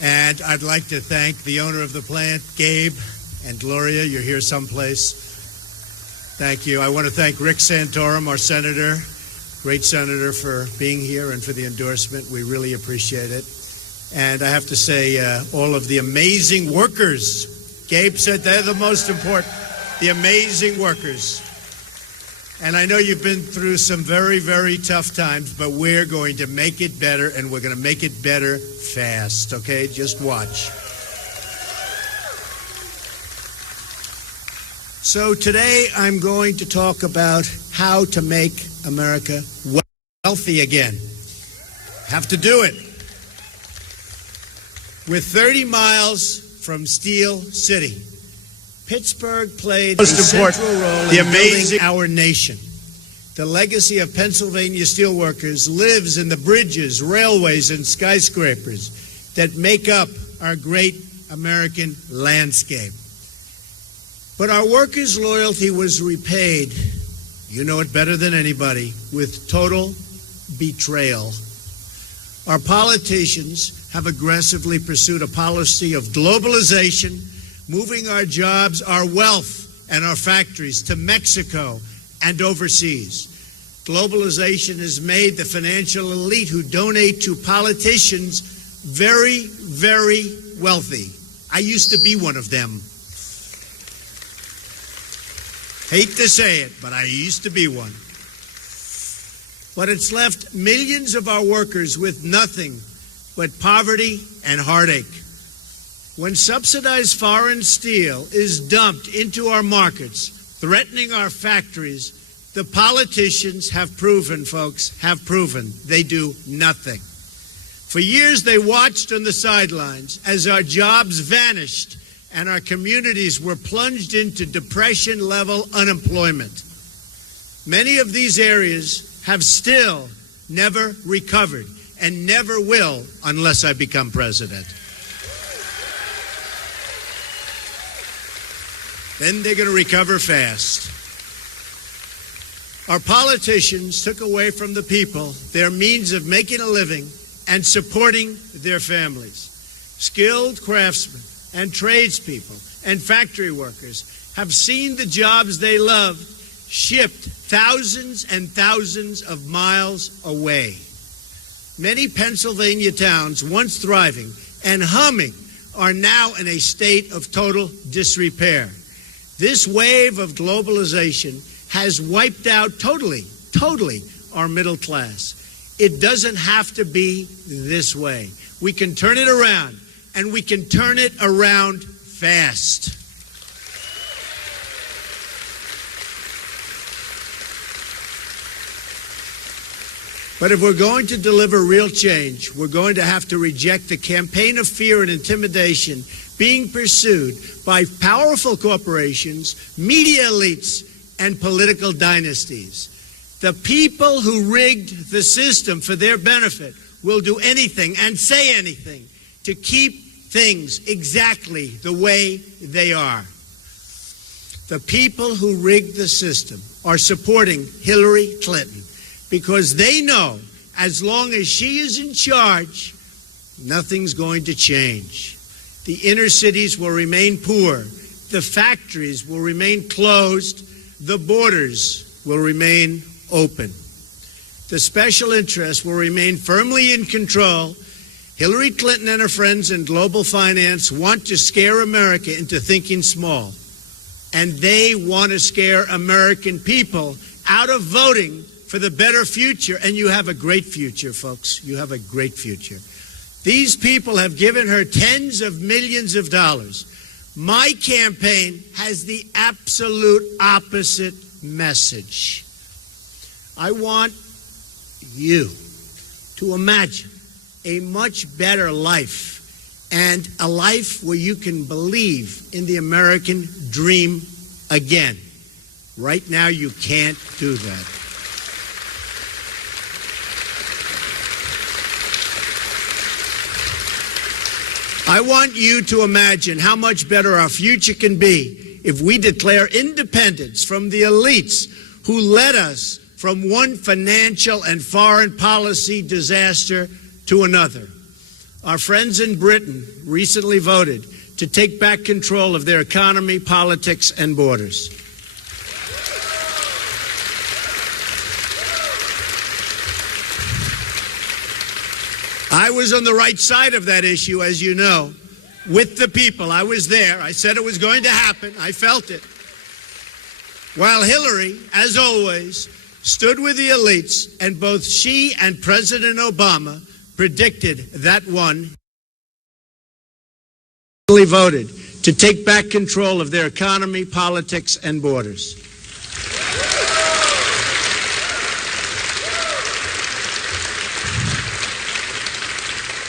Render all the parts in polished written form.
And I'd like to thank the owner of the plant, Gabe, and Gloria. You're here someplace. Thank you. I want to thank Rick Santorum, our senator, great senator, for being here and for the endorsement. We really appreciate it. And I have to say, all of the amazing workers. Gabe said they're the most important, the amazing workers. And I know you've been through some very, very tough times, but we're going to make it better, and we're going to make it better fast, okay? Just watch. So today I'm going to talk about how to make America wealthy again. Have to do it. With 30 miles from Steel City, Pittsburgh played a central role in building our nation. The legacy of Pennsylvania steelworkers lives in the bridges, railways, and skyscrapers that make up our great American landscape. But our workers' loyalty was repaid, you know it better than anybody, with total betrayal. Our politicians have aggressively pursued a policy of globalization, moving our jobs, our wealth, and our factories to Mexico and overseas. Globalization has made the financial elite who donate to politicians very, very wealthy. I used to be one of them. Hate to say it, but I used to be one. But it's left millions of our workers with nothing but poverty and heartache. When subsidized foreign steel is dumped into our markets, threatening our factories, the politicians have proven, folks, they do nothing. For years, they watched on the sidelines as our jobs vanished and our communities were plunged into depression-level unemployment. Many of these areas have still never recovered and never will unless I become president. Then they're going to recover fast. Our politicians took away from the people their means of making a living and supporting their families. Skilled craftsmen and tradespeople and factory workers have seen the jobs they love shipped thousands and thousands of miles away. Many Pennsylvania towns, once thriving and humming, are now in a state of total disrepair. This wave of globalization has wiped out totally our middle class. It doesn't have to be this way. We can turn it around, and we can turn it around fast. But if we're going to deliver real change, we're going to have to reject the campaign of fear and intimidation being pursued by powerful corporations, media elites, and political dynasties. The people who rigged the system for their benefit will do anything and say anything to keep things exactly the way they are. The people who rigged the system are supporting Hillary Clinton because they know as long as she is in charge, nothing's going to change. The inner cities will remain poor. The factories will remain closed. The borders will remain open. The special interests will remain firmly in control. Hillary Clinton and her friends in global finance want to scare America into thinking small. And they want to scare American people out of voting for the better future. And you have a great future, folks. You have a great future. These people have given her tens of millions of dollars. My campaign has the absolute opposite message. I want you to imagine a much better life and a life where you can believe in the American dream again. Right now, you can't do that. I want you to imagine how much better our future can be if we declare independence from the elites who led us from one financial and foreign policy disaster to another. Our friends in Britain recently voted to take back control of their economy, politics, and borders. I was on the right side of that issue, as you know, with the people. I was there. I said it was going to happen. I felt it. While Hillary, as always, stood with the elites, and both she and President Obama predicted that one voted to take back control of their economy, politics, and borders.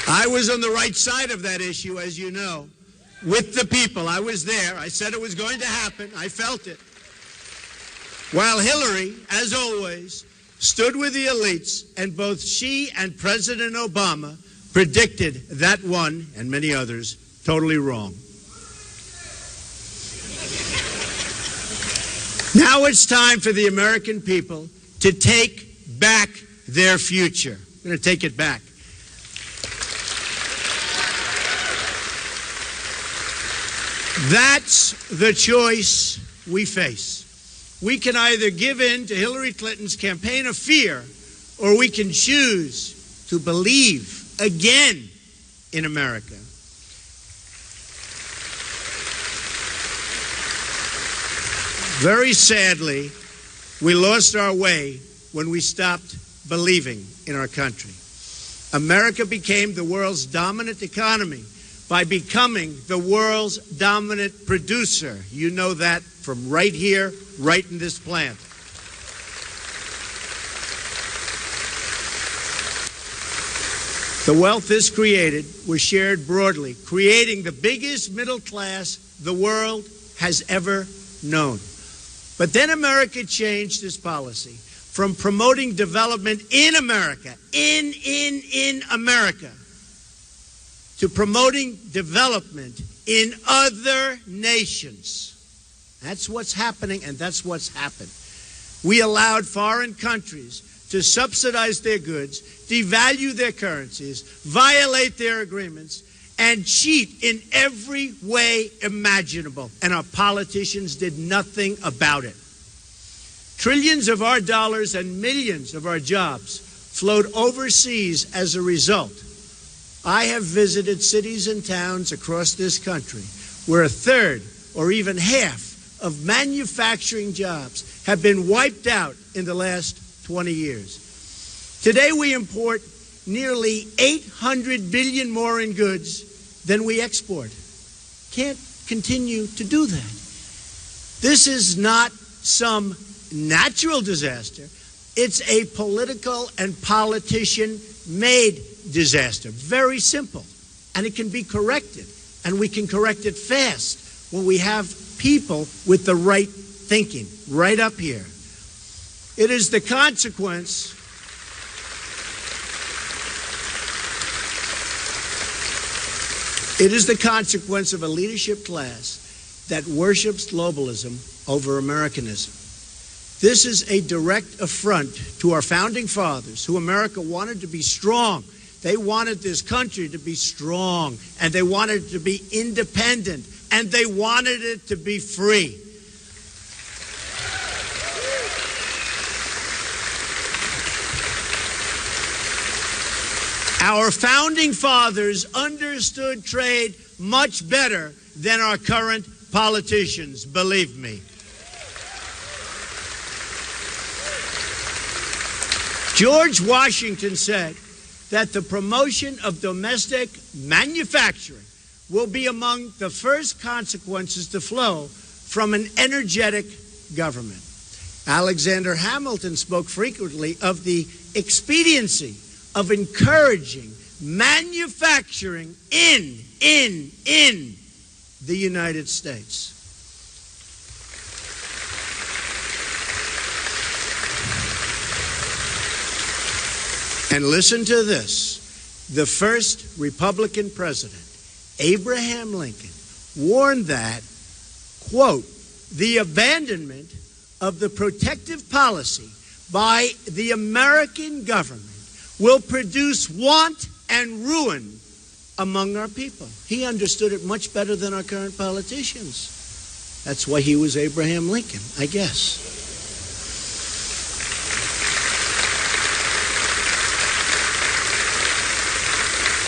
I was on the right side of that issue, as you know, with the people. I was there. I said it was going to happen. I felt it. While Hillary, as always, stood with the elites, and both she and President Obama predicted that one, and many others, totally wrong. Now it's time for the American people to take back their future. We're going to take it back. That's the choice we face. We can either give in to Hillary Clinton's campaign of fear, or we can choose to believe again in America. Very sadly, we lost our way when we stopped believing in our country. America became the world's dominant economy by becoming the world's dominant producer. You know that from right here, right in this plant. The wealth this created was shared broadly, creating the biggest middle class the world has ever known. But then America changed its policy from promoting development in America, in America, to promoting development in other nations. That's what's happening, and that's what's happened. We allowed foreign countries to subsidize their goods, devalue their currencies, violate their agreements, and cheat in every way imaginable. And our politicians did nothing about it. Trillions of our dollars and millions of our jobs flowed overseas as a result. I have visited cities and towns across this country where a third or even half of manufacturing jobs have been wiped out in the last 20 years. Today we import nearly 800 billion more in goods than we export. Can't continue to do that. This is not some natural disaster. It's a political and politician-made disaster. Very simple. And it can be corrected. And we can correct it fast when we have people with the right thinking right up here. It is the consequence of a leadership class that worships globalism over Americanism. This is a direct affront to our founding fathers, who America wanted to be strong. They wanted this country to be strong, and they wanted it to be independent, and they wanted it to be free. Our founding fathers understood trade much better than our current politicians, believe me. George Washington said that the promotion of domestic manufacturing will be among the first consequences to flow from an energetic government. Alexander Hamilton spoke frequently of the expediency of encouraging manufacturing in the United States. And listen to this. The first Republican president, Abraham Lincoln, warned that, quote, the abandonment of the protective policy by the American government will produce want and ruin among our people. He understood it much better than our current politicians. That's why he was Abraham Lincoln, I guess.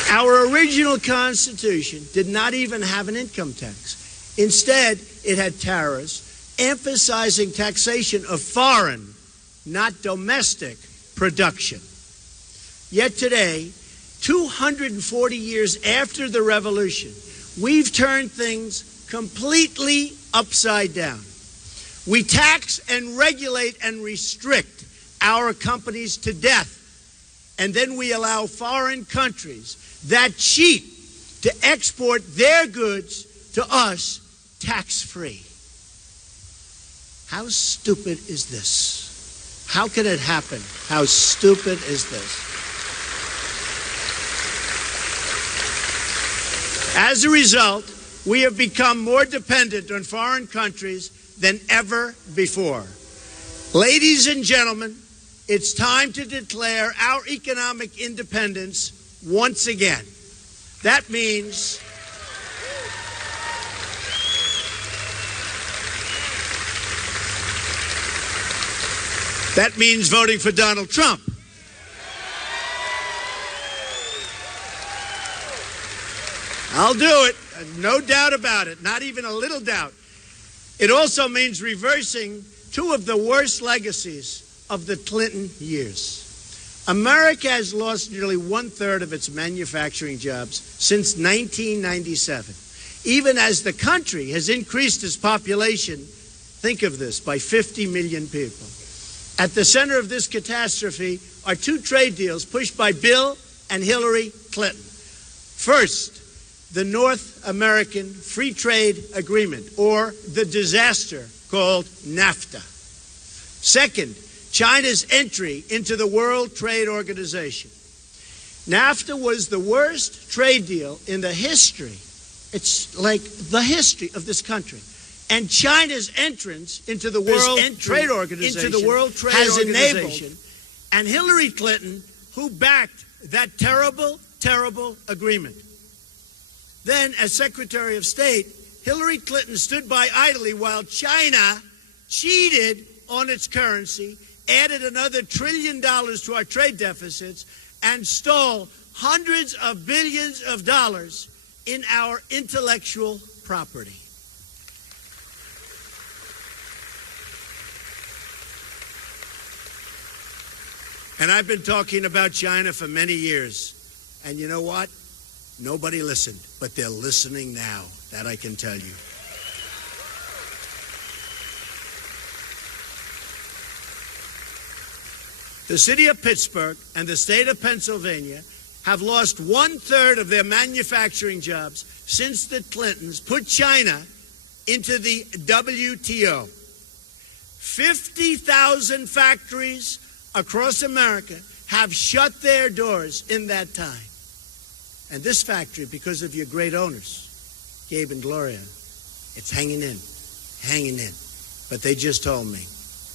Our original Constitution did not even have an income tax. Instead, it had tariffs emphasizing taxation of foreign, not domestic, production. Yet today, 240 years after the Revolution, we've turned things completely upside down. We tax and regulate and restrict our companies to death, and then we allow foreign countries that cheat to export their goods to us tax-free. How stupid is this? How can it happen? How stupid is this? As a result, we have become more dependent on foreign countries than ever before. Ladies and gentlemen, it's time to declare our economic independence once again. That means voting for Donald Trump. I'll do it, no doubt about it, not even a little doubt. It also means reversing two of the worst legacies of the Clinton years. America has lost nearly 1/3 of its manufacturing jobs since 1997. Even as the country has increased its population, think of this, by 50 million people. At the center of this catastrophe are two trade deals pushed by Bill and Hillary Clinton. First, the North American Free Trade Agreement, or the disaster called NAFTA. Second, China's entry into the World Trade Organization. NAFTA was the worst trade deal in the history. It's like the history of this country. And China's entrance into the World Trade Organization has enabled, and Hillary Clinton, who backed that terrible, terrible agreement. Then, as Secretary of State, Hillary Clinton stood by idly while China cheated on its currency, added another $1 trillion to our trade deficits, and stole hundreds of billions of dollars in our intellectual property. And I've been talking about China for many years. And you know what? Nobody listened, but they're listening now. That I can tell you. The city of Pittsburgh and the state of Pennsylvania have lost 1/3 of their manufacturing jobs since the Clintons put China into the WTO. 50,000 factories across America have shut their doors in that time. And this factory, because of your great owners, Gabe and Gloria, it's hanging in. But they just told me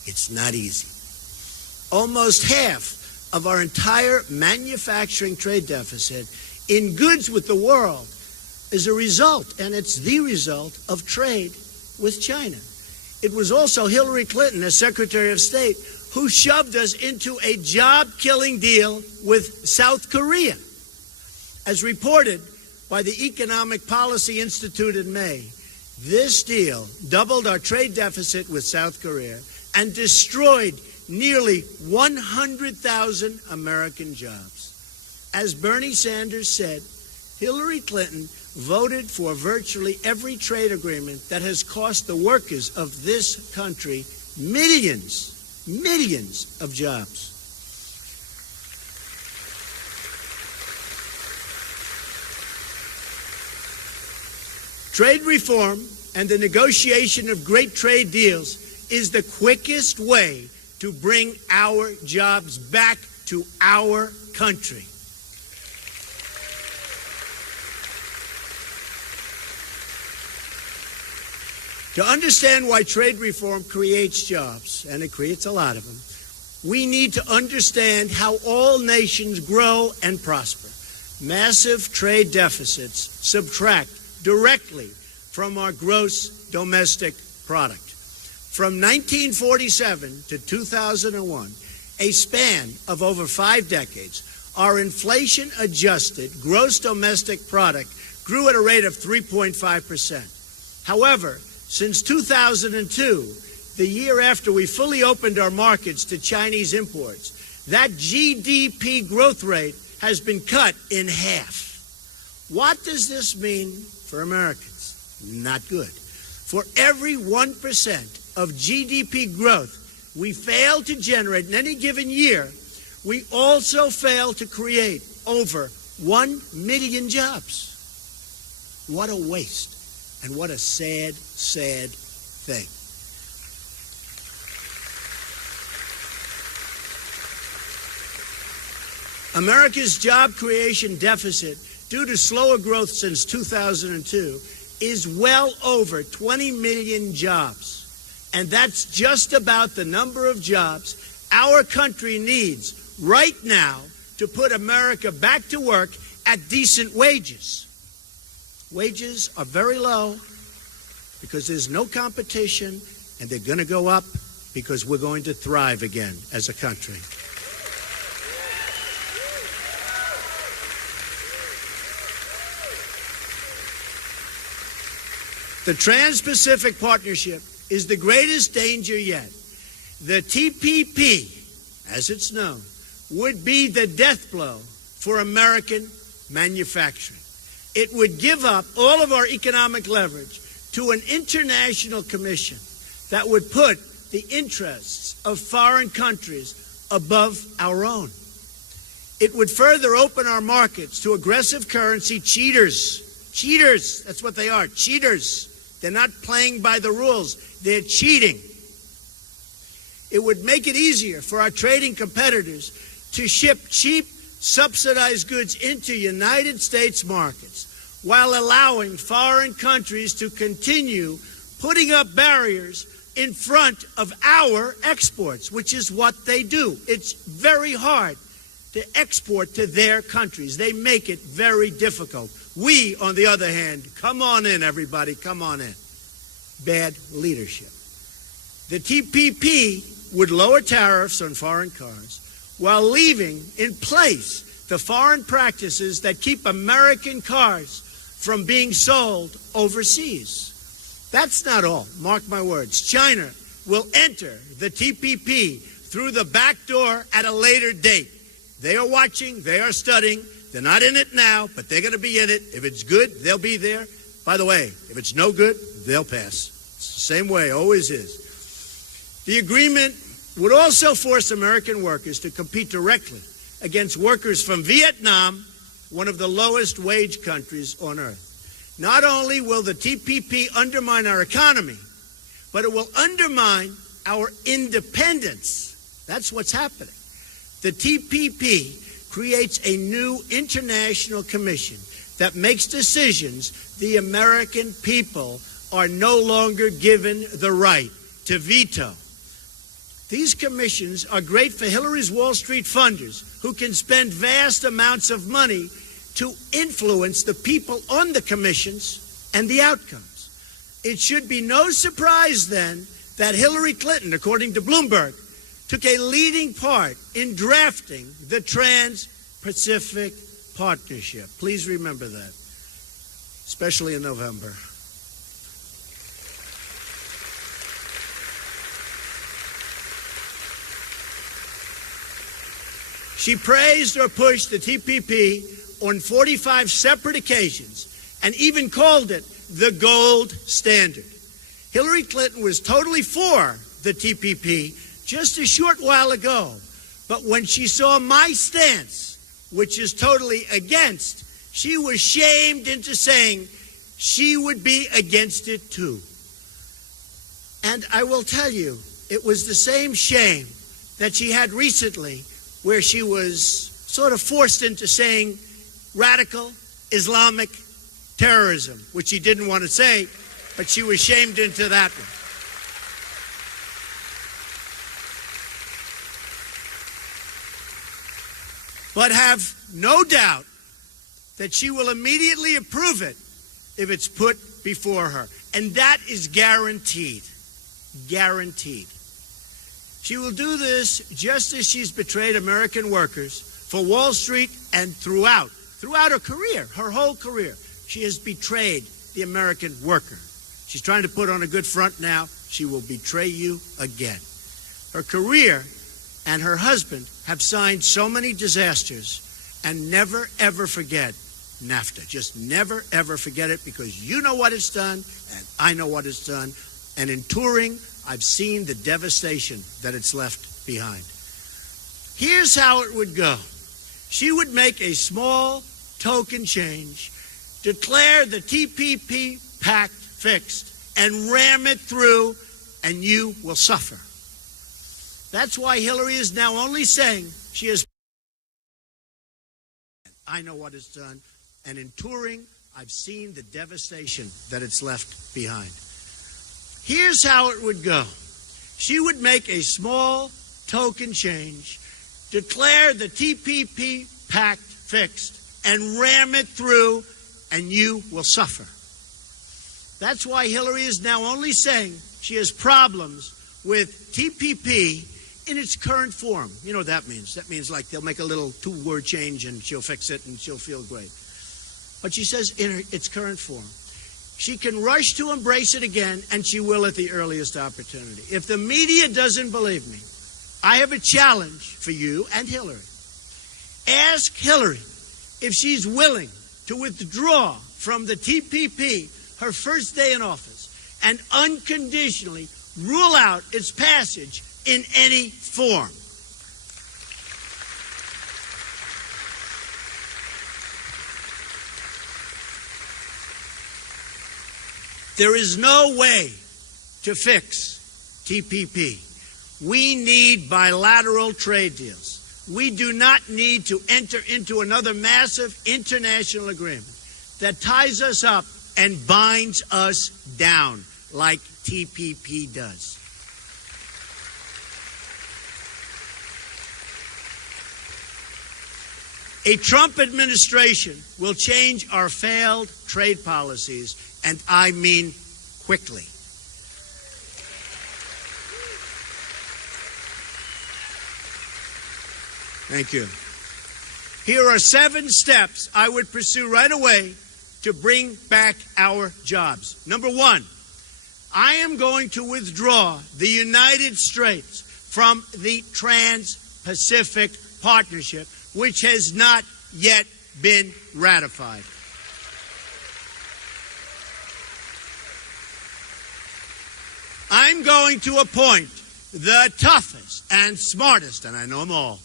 it's not easy. Almost half of our entire manufacturing trade deficit in goods with the world is a result, and it's the result, of trade with China. It was also Hillary Clinton, as Secretary of State, who shoved us into a job-killing deal with South Korea. As reported by the Economic Policy Institute in May, this deal doubled our trade deficit with South Korea and destroyed nearly 100,000 American jobs. As Bernie Sanders said, Hillary Clinton voted for virtually every trade agreement that has cost the workers of this country millions of jobs. Trade reform and the negotiation of great trade deals is the quickest way to bring our jobs back to our country. To understand why trade reform creates jobs, and it creates a lot of them, we need to understand how all nations grow and prosper. massive trade deficits subtract directly from our gross domestic product. From 1947 to 2001, a span of over 5 decades, our inflation-adjusted gross domestic product grew at a rate of 3.5%. However, since 2002, the year after we fully opened our markets to Chinese imports, that GDP growth rate has been cut in half. What does this mean for Americans? Not good. For every 1% of GDP growth we fail to generate in any given year, we also fail to create over 1 million jobs. What a waste, and what a sad, sad thing. America's job creation deficit, due to slower growth since 2002, is well over 20 million jobs. And that's just about the number of jobs our country needs right now to put America back to work at decent wages. Wages are very low because there's no competition, and they're going to go up because we're going to thrive again as a country. The Trans-Pacific Partnership is the greatest danger yet. The TPP, as it's known, would be the death blow for American manufacturing. It would give up all of our economic leverage to an international commission that would put the interests of foreign countries above our own. It would further open our markets to aggressive currency cheaters. Cheaters, that's what they are, cheaters. They're not playing by the rules. They're cheating. It would make it easier for our trading competitors to ship cheap, subsidized goods into United States markets while allowing foreign countries to continue putting up barriers in front of our exports, which is what they do. It's very hard to export to their countries. They make it very difficult. We, on the other hand, come on in, everybody, come on in. Bad leadership. The TPP would lower tariffs on foreign cars while leaving in place the foreign practices that keep American cars from being sold overseas. That's not all. Mark my words. China will enter the TPP through the back door at a later date. They are watching. They are studying. They're not in it now, but they're going to be in it. If it's good, they'll be there. By the way, if it's no good, they'll pass. It's the same way, always is. The agreement would also force American workers to compete directly against workers from Vietnam, one of the lowest wage countries on earth. Not only will the TPP undermine our economy, but it will undermine our independence. That's what's happening. The TPP creates a new international commission that makes decisions the American people are no longer given the right to veto. These commissions are great for Hillary's Wall Street funders who can spend vast amounts of money to influence the people on the commissions and the outcomes. It should be no surprise then that Hillary Clinton, according to Bloomberg, took a leading part in drafting the Trans-Pacific Partnership. Please remember that, especially in November. She praised or pushed the TPP on 45 separate occasions and even called it the gold standard. Hillary Clinton was totally for the TPP just a short while ago, but when she saw my stance, which is totally against, she was shamed into saying she would be against it too. And I will tell you, it was the same shame that she had recently where she was sort of forced into saying radical Islamic terrorism, which she didn't want to say, but she was shamed into that one. But have no doubt that she will immediately approve it if it's put before her. And that is guaranteed. Guaranteed. She will do this just as she's betrayed American workers for Wall Street and throughout her career, her whole career. She has betrayed the American worker. She's trying to put on a good front now. She will betray you again. Her career and her husband have signed so many disasters, and never, ever forget NAFTA. Just never, ever forget it, because you know what it's done, and I know what it's done. And in touring, I've seen the devastation that it's left behind. Here's how it would go. She would make a small token change, declare the TPP pact fixed, and ram it through, and you will suffer. That's why Hillary is now only saying she has. I know what it's done, and in touring, I've seen the devastation that it's left behind. Here's how it would go. She would make a small token change, declare the TPP pact fixed, and ram it through, and you will suffer. That's why Hillary is now only saying she has problems with TPP in its current form. You know what that means? That means like they'll make a little two-word change and she'll fix it and she'll feel great. But she says in its current form. She can rush to embrace it again, and she will at the earliest opportunity. If the media doesn't believe me, I have a challenge for you and Hillary. Ask Hillary if she's willing to withdraw from the TPP her first day in office and unconditionally rule out its passage in any form. There is no way to fix TPP. We need bilateral trade deals. We do not need to enter into another massive international agreement that ties us up and binds us down like TPP does. A Trump administration will change our failed trade policies, and I mean quickly. Thank you. Here are 7 steps I would pursue right away to bring back our jobs. Number 1, I am going to withdraw the United States from the Trans-Pacific Partnership, which has not yet been ratified. I'm going to appoint the toughest and smartest, and I know them all,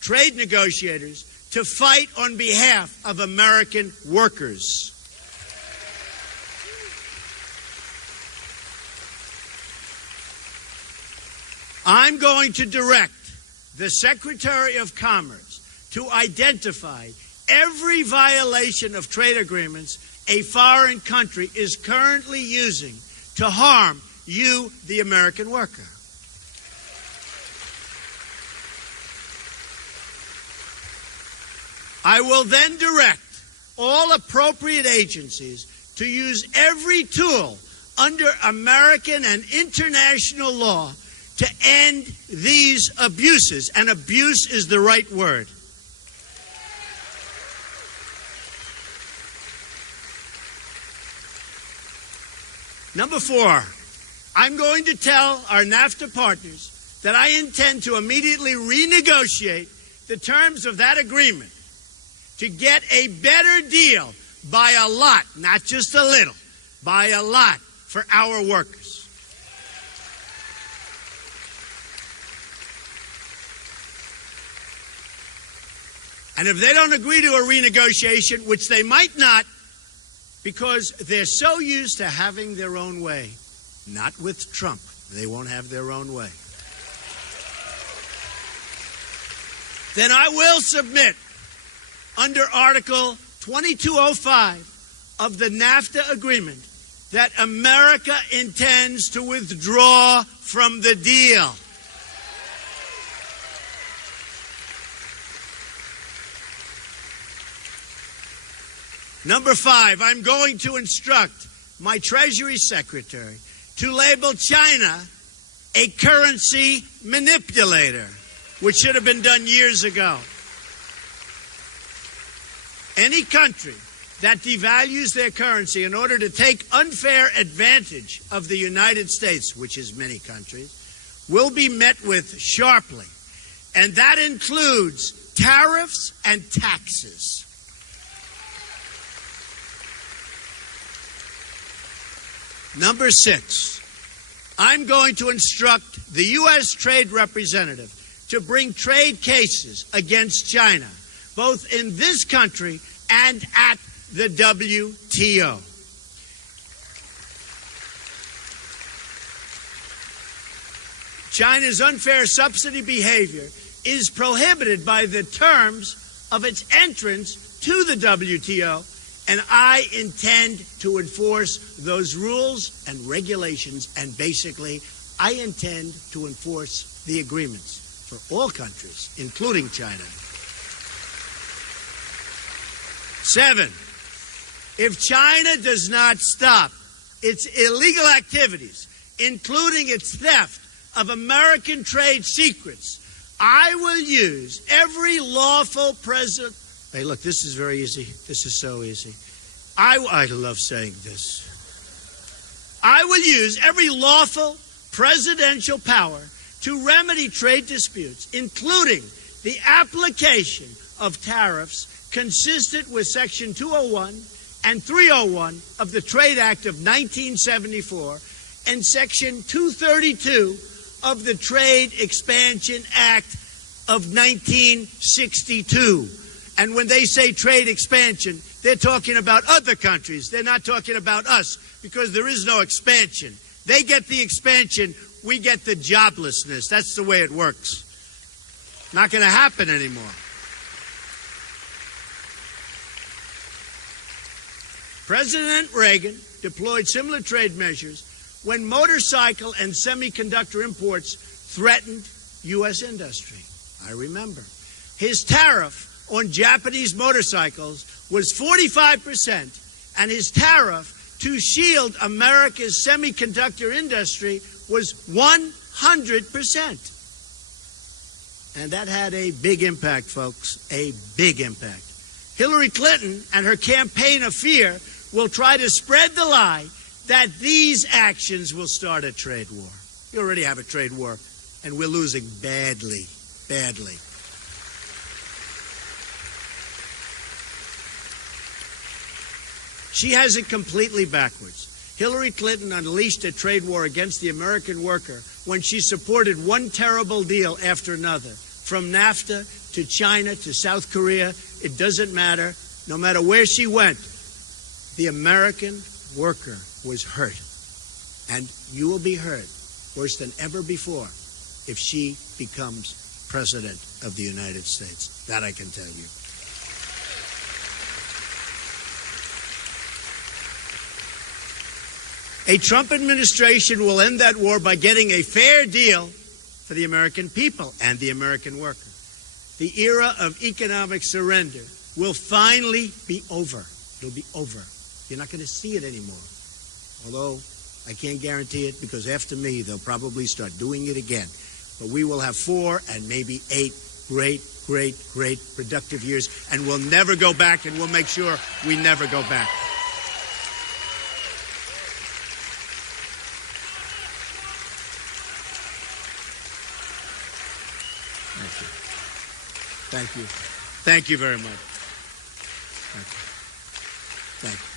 trade negotiators to fight on behalf of American workers. I'm going to direct the Secretary of Commerce to identify every violation of trade agreements a foreign country is currently using to harm you, the American worker. I will then direct all appropriate agencies to use every tool under American and international law to end these abuses. And abuse is the right word. Number 4, I'm going to tell our NAFTA partners that I intend to immediately renegotiate the terms of that agreement to get a better deal by a lot, not just a little, by a lot for our workers. And if they don't agree to a renegotiation, which they might not, because they're so used to having their own way, not with Trump, they won't have their own way, then I will submit under Article 2205 of the NAFTA agreement that America intends to withdraw from the deal. Number 5, I'm going to instruct my Treasury Secretary to label China a currency manipulator, which should have been done years ago. Any country that devalues their currency in order to take unfair advantage of the United States, which is many countries, will be met with sharply. And that includes tariffs and taxes. Number 6, I'm going to instruct the U.S. Trade Representative to bring trade cases against China, both in this country and at the WTO. China's unfair subsidy behavior is prohibited by the terms of its entrance to the WTO, and I intend to enforce those rules and regulations, and basically, I intend to enforce the agreements for all countries, including China. 7, if China does not stop its illegal activities, including its theft of American trade secrets, I will use every lawful president. Hey, look, this is very easy. This is so easy. I love saying this. I will use every lawful presidential power to remedy trade disputes, including the application of tariffs consistent with Section 201 and 301 of the Trade Act of 1974 and Section 232 of the Trade Expansion Act of 1962. And when they say trade expansion, they're talking about other countries. They're not talking about us, because there is no expansion. They get the expansion, we get the joblessness. That's the way it works. Not going to happen anymore. President Reagan deployed similar trade measures when motorcycle and semiconductor imports threatened U.S. industry. I remember. His tariff on Japanese motorcycles was 45%, and his tariff to shield America's semiconductor industry was 100%. And that had a big impact, folks, a big impact. Hillary Clinton and her campaign of fear will try to spread the lie that these actions will start a trade war. You already have a trade war, and we're losing badly, badly. She has it completely backwards. Hillary Clinton unleashed a trade war against the American worker when she supported one terrible deal after another. From NAFTA to China to South Korea, it doesn't matter. No matter where she went, the American worker was hurt. And you will be hurt worse than ever before if she becomes President of the United States. That I can tell you. A Trump administration will end that war by getting a fair deal for the American people and the American worker. The era of economic surrender will finally be over. It'll be over. You're not going to see it anymore. Although I can't guarantee it, because after me, they'll probably start doing it again. But we will have 4 and maybe 8 great productive years, and we'll never go back, and we'll make sure we never go back. Thank you. Thank you very much. Thank you. Thank you.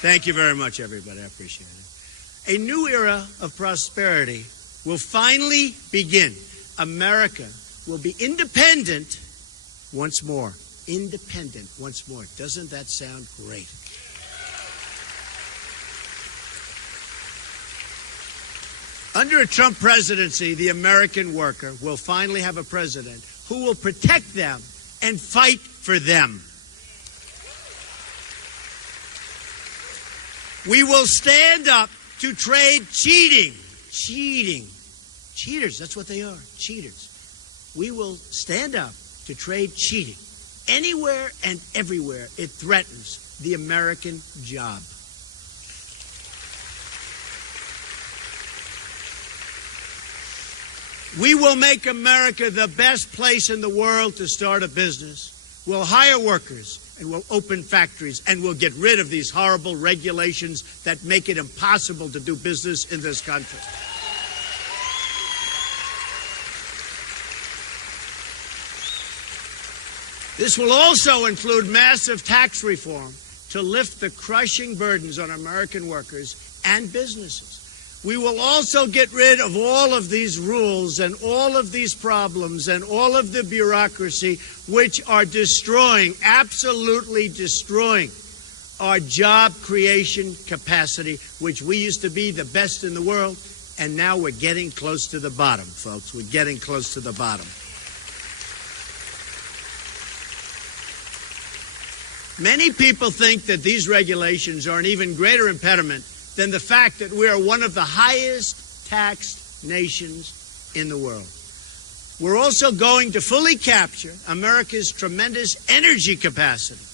Thank you very much, everybody. I appreciate it. A new era of prosperity will finally begin. America will be independent once more. Independent once more. Doesn't that sound great? Under a Trump presidency, the American worker will finally have a president who will protect them and fight for them. We will stand up to trade cheating. Cheaters, that's what they are, cheaters. We will stand up to trade cheating. Anywhere and everywhere it threatens the American job. We will make America the best place in the world to start a business. We'll hire workers and we'll open factories and we'll get rid of these horrible regulations that make it impossible to do business in this country. This will also include massive tax reform to lift the crushing burdens on American workers and businesses. We will also get rid of all of these rules and all of these problems and all of the bureaucracy which are destroying, absolutely destroying our job creation capacity, which we used to be the best in the world, and now we're getting close to the bottom, folks. We're getting close to the bottom. Many people think that these regulations are an even greater impediment than the fact that we are one of the highest taxed nations in the world. We're also going to fully capture America's tremendous energy capacity.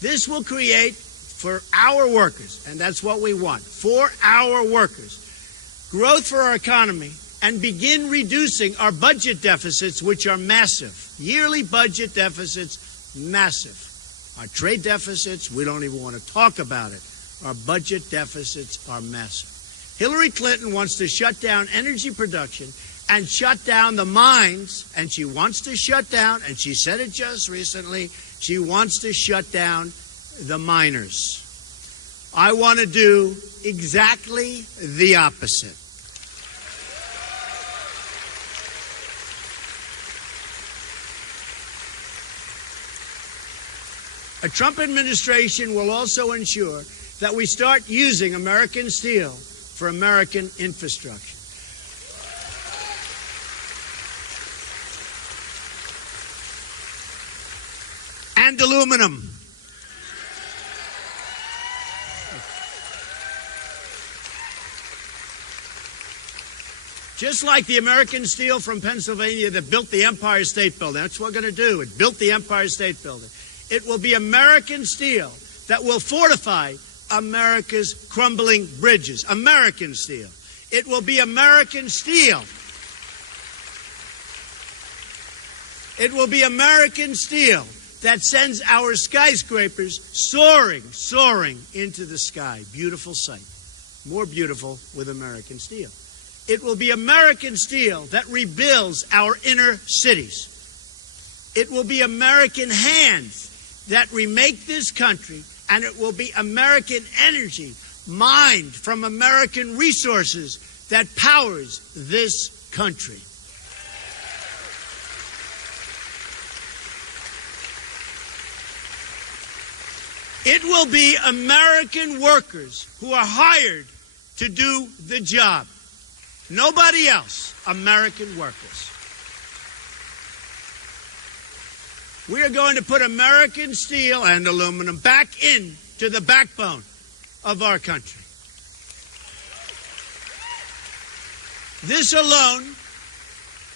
This will create for our workers, and that's what we want, for our workers, growth for our economy, and begin reducing our budget deficits, which are massive. Yearly budget deficits, massive. Our trade deficits, we don't even want to talk about it. Our budget deficits are massive. Hillary Clinton wants to shut down energy production and shut down the mines, and she wants to shut down, and she said it just recently, she wants to shut down the miners. I want to do exactly the opposite. A Trump administration will also ensure that we start using American steel for American infrastructure. And aluminum. Just like the American steel from Pennsylvania that built the Empire State Building. That's what we're going to do. It built the Empire State Building. It will be American steel that will fortify America's crumbling bridges. American steel. It will be American steel. It will be American steel that sends our skyscrapers soaring, soaring into the sky. Beautiful sight. More beautiful with American steel. It will be American steel that rebuilds our inner cities. It will be American hands that remake this country, and it will be American energy mined from American resources that powers this country. It will be American workers who are hired to do the job. Nobody else, American workers. We are going to put American steel and aluminum back into the backbone of our country. This alone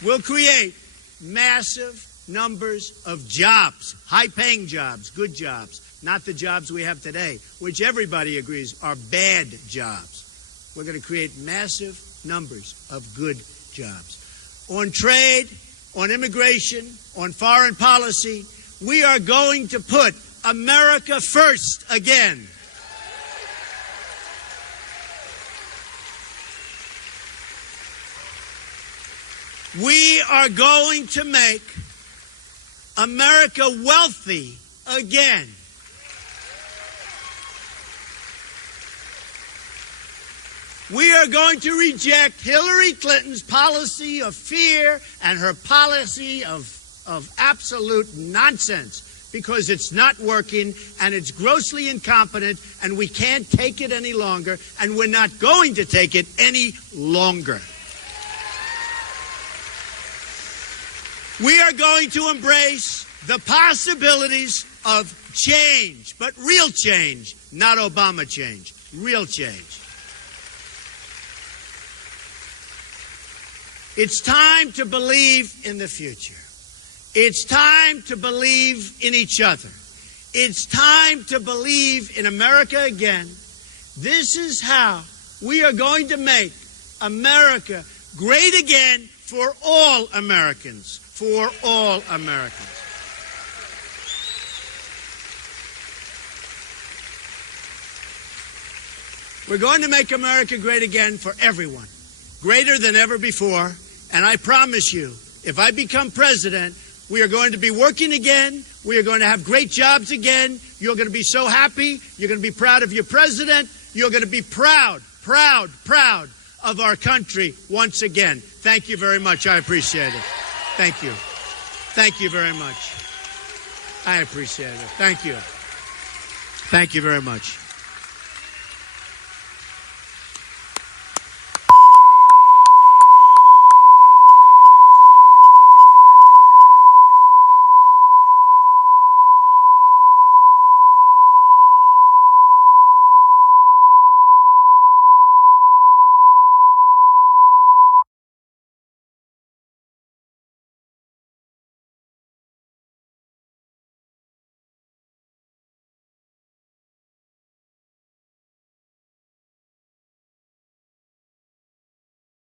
will create massive numbers of jobs, high-paying jobs, good jobs, not the jobs we have today, which everybody agrees are bad jobs. We're going to create massive numbers of good jobs. On trade, on immigration, on foreign policy, we are going to put America first again. We are going to make America wealthy again. We are going to reject Hillary Clinton's policy of fear and her policy of absolute nonsense, because it's not working and it's grossly incompetent and we can't take it any longer, and we're not going to take it any longer. We are going to embrace the possibilities of change, but real change, not Obama change, real change. It's time to believe in the future. It's time to believe in each other. It's time to believe in America again. This is how we are going to make America great again for all Americans. For all Americans. We're going to make America great again for everyone, greater than ever before. And I promise you, if I become president, we are going to be working again. We are going to have great jobs again. You're going to be so happy. You're going to be proud of your president. You're going to be proud, proud, proud of our country once again. Thank you very much. I appreciate it. Thank you. Thank you very much. I appreciate it. Thank you. Thank you very much.